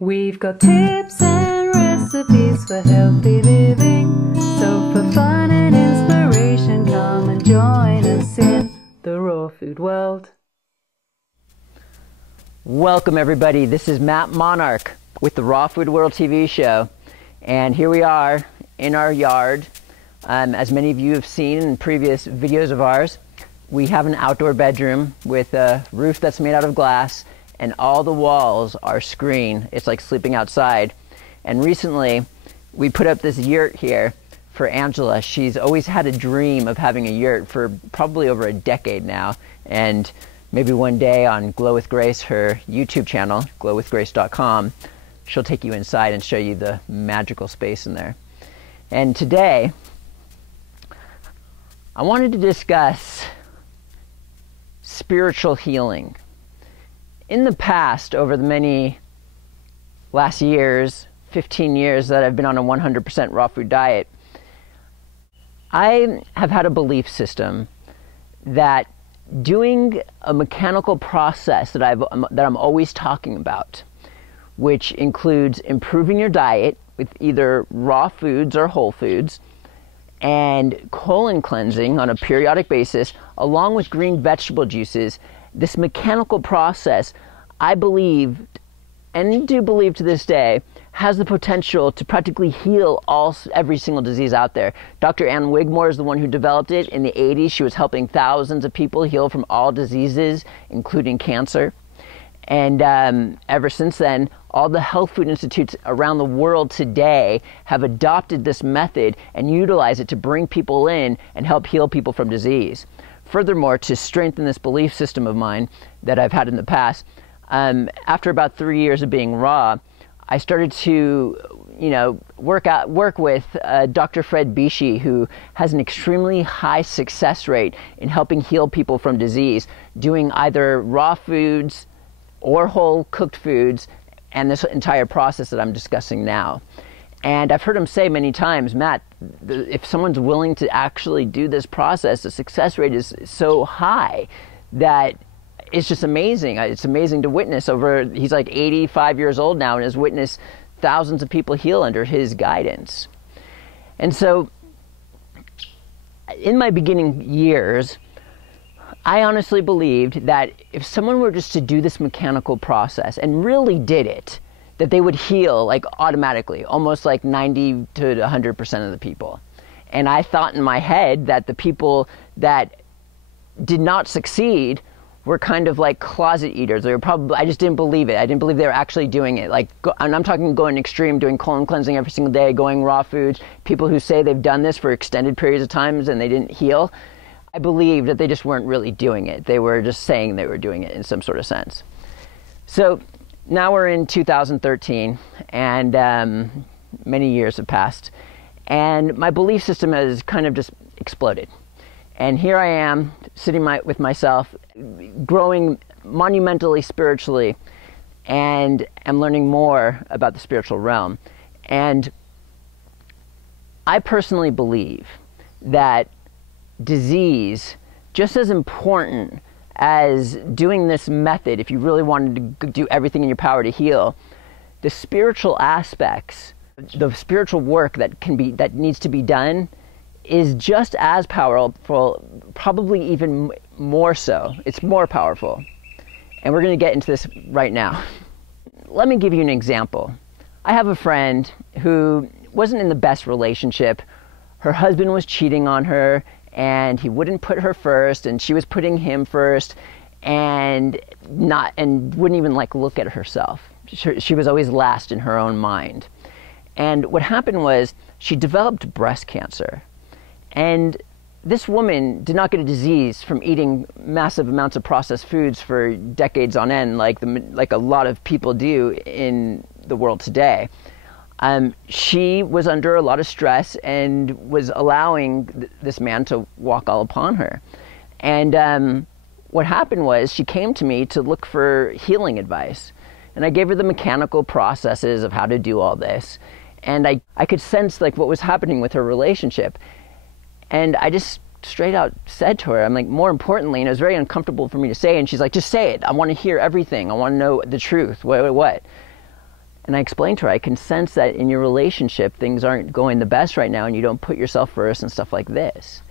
We've got tips and recipes for healthy living. So for fun and inspiration, come and join us in the raw food world. Welcome everybody, this is Matt Monarch with the Raw Food World TV show. And here we are in our yard. As many of you have seen in previous videos of ours, we have an outdoor bedroom with a roof that's made out of glass, and all the walls are screen. It's like sleeping outside. And recently, we put up this yurt here for Angela. She's always had a dream of having a yurt for probably over a decade now. And maybe one day on Glow with Grace, her YouTube channel, glowwithgrace.com, she'll take you inside and show you the magical space in there. And today, I wanted to discuss spiritual healing. In the past, over the many last years, 15 years that I've been on a 100% raw food diet, I have had a belief system that doing a mechanical process that I'm always talking about, which includes improving your diet with either raw foods or whole foods, and colon cleansing on a periodic basis, along with green vegetable juices. This mechanical process, I believed, and do believe to this day, has the potential to practically heal every single disease out there. Dr. Ann Wigmore is the one who developed it in the 80s. She was helping thousands of people heal from all diseases, including cancer. And ever since then, all the health food institutes around the world today have adopted this method and utilize it to bring people in and help heal people from disease. Furthermore, to strengthen this belief system of mine that I've had in the past, after about 3 years of being raw, I started to, work with Dr. Fred Beachy, who has an extremely high success rate in helping heal people from disease, doing either raw foods or whole cooked foods, and this entire process that I'm discussing now. And I've heard him say many times, Matt, if someone's willing to actually do this process, the success rate is so high that it's just amazing. It's amazing to witness he's like 85 years old now and has witnessed thousands of people heal under his guidance. And so, in my beginning years, I honestly believed that if someone were just to do this mechanical process and really did it, that they would heal like automatically, almost like 90 to 100% of the people. And I thought in my head that the people that did not succeed were kind of like closet eaters. They were probably, I just didn't believe it. I didn't believe they were actually doing it. And I'm talking going extreme, doing colon cleansing every single day, going raw foods. People who say they've done this for extended periods of times and they didn't heal. I believed that they just weren't really doing it. They were just saying they were doing it in some sort of sense. So now we're in 2013, and many years have passed, and my belief system has kind of just exploded. And here I am, sitting with myself, growing monumentally spiritually, and am learning more about the spiritual realm. And I personally believe that disease, just as important as doing this method, if you really wanted to do everything in your power to heal, the spiritual aspects, the spiritual work that needs to be done is just as powerful, probably even more so. It's more powerful. And we're going to get into this right now. Let me give you an example. I have a friend who wasn't in the best relationship. Her husband was cheating on her, and he wouldn't put her first, and she was putting him first, and wouldn't even look at herself. She was always last in her own mind. And what happened was she developed breast cancer. And this woman did not get a disease from eating massive amounts of processed foods for decades on end, like a lot of people do in the world today. She was under a lot of stress and was allowing this man to walk all upon her. And what happened was she came to me to look for healing advice. And I gave her the mechanical processes of how to do all this. And I could sense what was happening with her relationship. And I just straight out said to her, I'm like, more importantly, and it was very uncomfortable for me to say, and she's like, just say it. I want to hear everything. I want to know the truth. What? And I explained to her, I can sense that in your relationship, things aren't going the best right now and you don't put yourself first and stuff like this.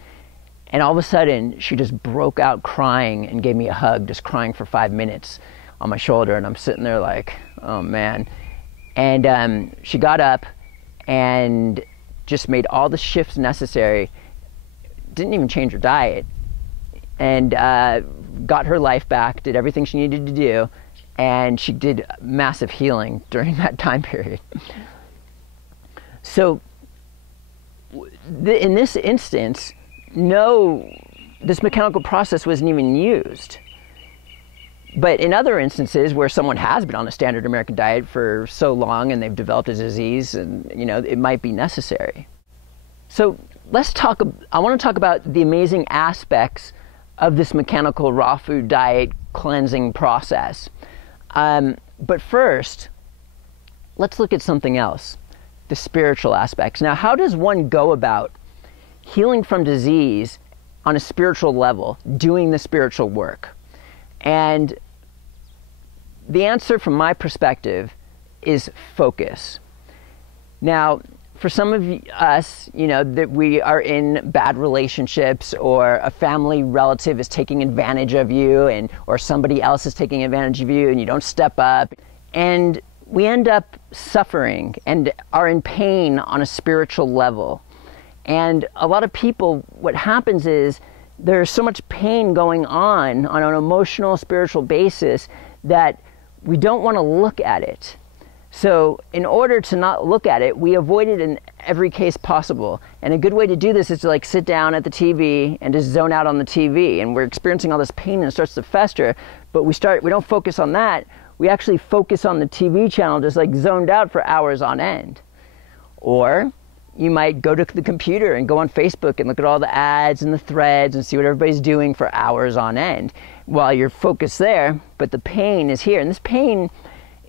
And all of a sudden, she just broke out crying and gave me a hug, just crying for 5 minutes on my shoulder. And I'm sitting there like, oh man. And she got up and just made all the shifts necessary, didn't even change her diet, and got her life back, did everything she needed to do, and she did massive healing during that time period. So in this instance, no, this mechanical process wasn't even used. But in other instances where someone has been on a standard American diet for so long and they've developed a disease, and it might be necessary. So I want to talk about the amazing aspects of this mechanical raw food diet cleansing process. But first, let's look at something else, the spiritual aspects. Now, how does one go about healing from disease on a spiritual level, doing the spiritual work? And the answer from my perspective is focus. Now, for some of us, that we are in bad relationships, or a family relative is taking advantage of you, or somebody else is taking advantage of you and you don't step up, and we end up suffering and are in pain on a spiritual level. And a lot of people, what happens is there's so much pain going on an emotional, spiritual basis that we don't want to look at it. So in order to not look at it, we avoid it in every case possible. And a good way to do this is to sit down at the TV and just zone out on the TV. And we're experiencing all this pain and it starts to fester, but we don't focus on that. We actually focus on the TV channel, just zoned out for hours on end. Or you might go to the computer and go on Facebook and look at all the ads and the threads and see what everybody's doing for hours on end while you're focused there, but the pain is here. And this pain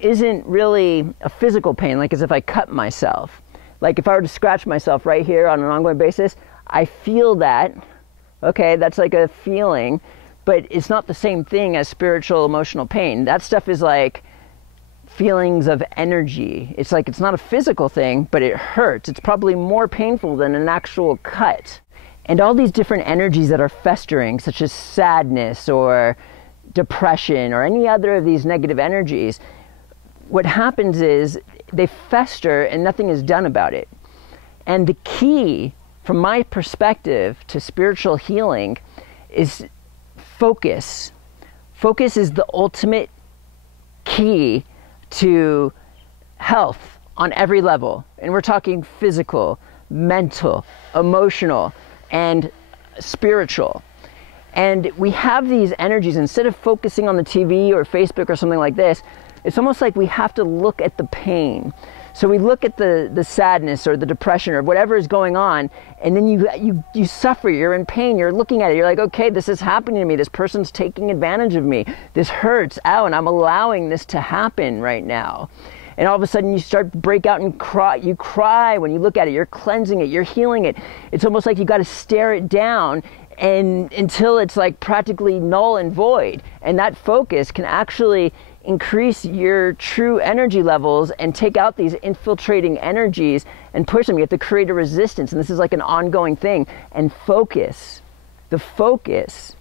isn't really a physical pain, like as if I cut myself. Like if I were to scratch myself right here on an ongoing basis, I feel that, okay, that's like a feeling, but it's not the same thing as spiritual, emotional pain. That stuff is like feelings of energy. It's not a physical thing, but it hurts. It's probably more painful than an actual cut. And all these different energies that are festering, such as sadness or depression or any other of these negative energies, what happens is they fester and nothing is done about it. And the key, from my perspective, to spiritual healing is focus. Focus is the ultimate key to health on every level. And we're talking physical, mental, emotional, and spiritual. And we have these energies. Instead of focusing on the TV or Facebook or something like this, it's almost like we have to look at the pain. So we look at the sadness or the depression or whatever is going on, and then you suffer, you're in pain, you're looking at it, you're like, okay, this is happening to me, this person's taking advantage of me, this hurts, ow, and I'm allowing this to happen right now. And all of a sudden you start to break out and cry. You cry when you look at it, you're cleansing it, you're healing it. It's almost like you got to stare it down and until it's practically null and void. And that focus can actually increase your true energy levels and take out these infiltrating energies and push them. You have to create a resistance, and this is like an ongoing thing. And focus, the focus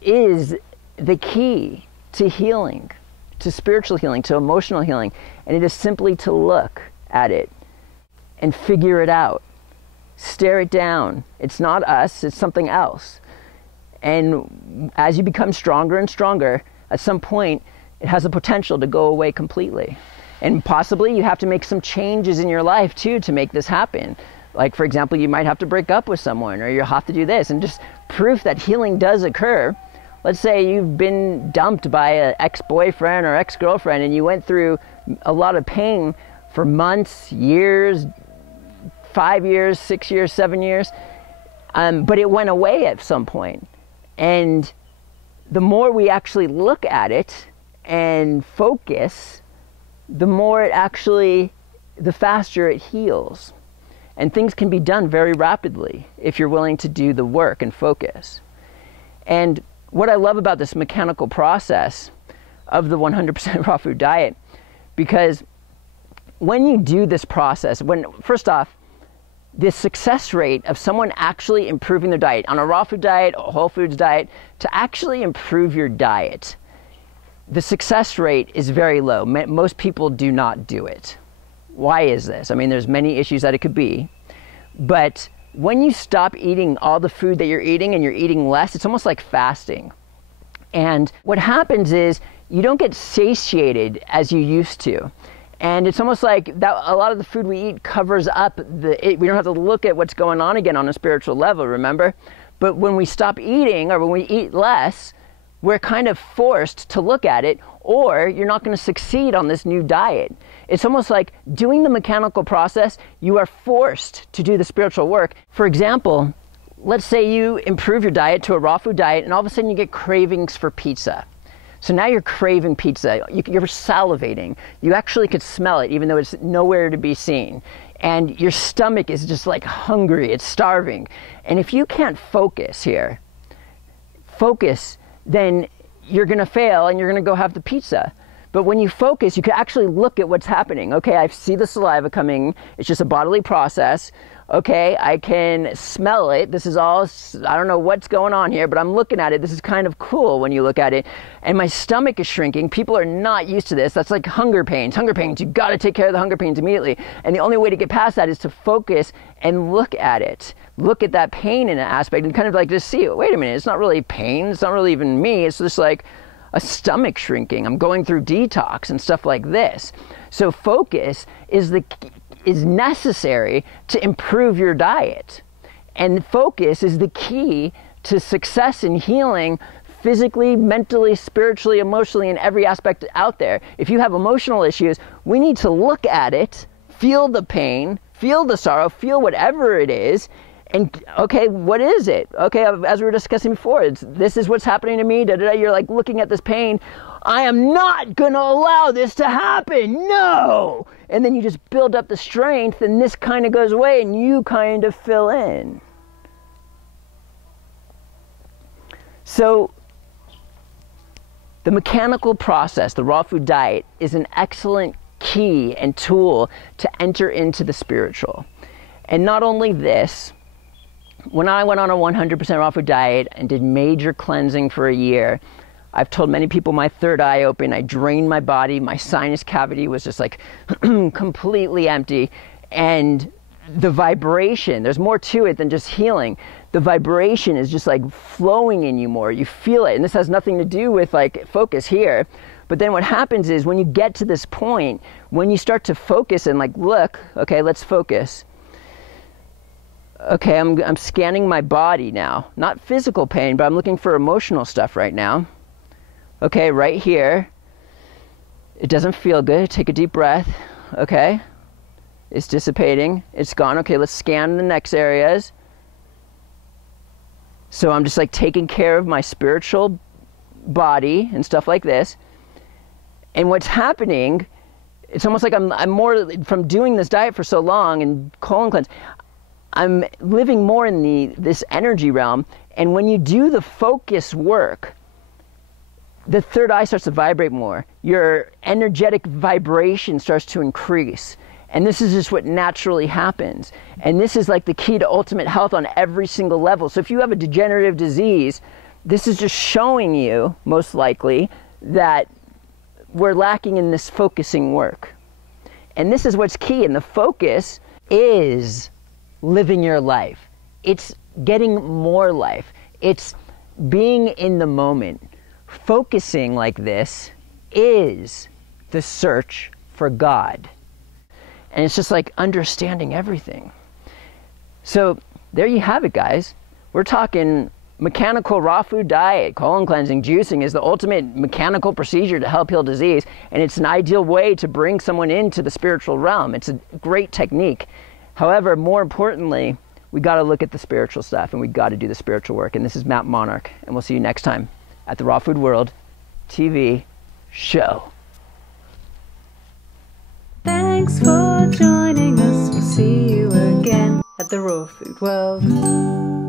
is the key to healing, to spiritual healing, to emotional healing. And it is simply to look at it and figure it out. Stare it down. It's not us, it's something else. And as you become stronger and stronger, at some point, it has the potential to go away completely. And possibly you have to make some changes in your life too to make this happen. Like, for example, you might have to break up with someone, or you have to do this, and just proof that healing does occur. Let's say you've been dumped by an ex-boyfriend or ex-girlfriend, and you went through a lot of pain for months, years, 5 years, 6 years, 7 years, but it went away at some point. And the more we actually look at it and focus, the more the faster it heals. And things can be done very rapidly if you're willing to do the work and focus. And what I love about this mechanical process of the 100% raw food diet, because when you do this process, first off, the success rate of someone actually improving their diet on a raw food diet, a whole foods diet, to actually improve your diet, the success rate is very low. Most people do not do it. Why is this? I mean, there's many issues that it could be, but when you stop eating all the food that you're eating and you're eating less, it's almost like fasting. And what happens is you don't get satiated as you used to. And it's almost like that a lot of the food we eat covers up we don't have to look at what's going on again on a spiritual level, remember? But when we stop eating or when we eat less, we're kind of forced to look at it, or you're not going to succeed on this new diet. It's almost like doing the mechanical process, you are forced to do the spiritual work. For example, let's say you improve your diet to a raw food diet and all of a sudden you get cravings for pizza. So now you're craving pizza, you're salivating. You actually could smell it even though it's nowhere to be seen. And your stomach is just like hungry, it's starving. And if you can't focus here, then you're gonna fail and you're gonna go have the pizza. But when you focus, you can actually look at what's happening. Okay, I see the saliva coming, it's just a bodily process. Okay, I can smell it. This is all, I don't know what's going on here, but I'm looking at it. This is kind of cool when you look at it. And my stomach is shrinking. People are not used to this. That's like hunger pains. Hunger pains, you've got to take care of the hunger pains immediately. And the only way to get past that is to focus and look at it. Look at that pain in an aspect and kind of like just see, wait a minute, it's not really pain. It's not really even me. It's just like a stomach shrinking. I'm going through detox and stuff like this. So focus is necessary to improve your diet. And focus is the key to success in healing physically, mentally, spiritually, emotionally, in every aspect out there. If you have emotional issues, we need to look at it, feel the pain, feel the sorrow, feel whatever it is, and okay, what is it? Okay, as we were discussing before, this is what's happening to me, you're like looking at this pain. I am not gonna allow this to happen, no! And then you just build up the strength and this kind of goes away and you kind of fill in. So, the mechanical process, the raw food diet, is an excellent key and tool to enter into the spiritual. And not only this, when I went on a 100% raw food diet and did major cleansing for a year, I've told many people my third eye opened, I drained my body, my sinus cavity was just like completely empty, and the vibration, there's more to it than just healing. The vibration is just like flowing in you more, you feel it, and this has nothing to do with like focus here, but then what happens is when you get to this point, when you start to focus and like look, okay, let's focus. Okay, I'm scanning my body now, not physical pain, but I'm looking for emotional stuff right now. Okay, right here, it doesn't feel good. Take a deep breath. Okay, it's dissipating, it's gone. Okay, let's scan the next areas. So I'm just like taking care of my spiritual body and stuff like this. And what's happening, it's almost like I'm more, from doing this diet for so long and colon cleanse, I'm living more in this energy realm. And when you do the focus work, the third eye starts to vibrate more. Your energetic vibration starts to increase. And this is just what naturally happens. And this is like the key to ultimate health on every single level. So if you have a degenerative disease, this is just showing you, most likely, that we're lacking in this focusing work. And this is what's key. And the focus is living your life. It's getting more life. It's being in the moment. Focusing like this is the search for God. And it's just like understanding everything. So there you have it, guys. We're talking mechanical raw food diet, colon cleansing, juicing is the ultimate mechanical procedure to help heal disease. And it's an ideal way to bring someone into the spiritual realm. It's a great technique. However, more importantly, we got to look at the spiritual stuff and we got to do the spiritual work. And this is Matt Monarch. And we'll see you next time at the Raw Food World TV show. Thanks for joining us. We'll see you again at the Raw Food World.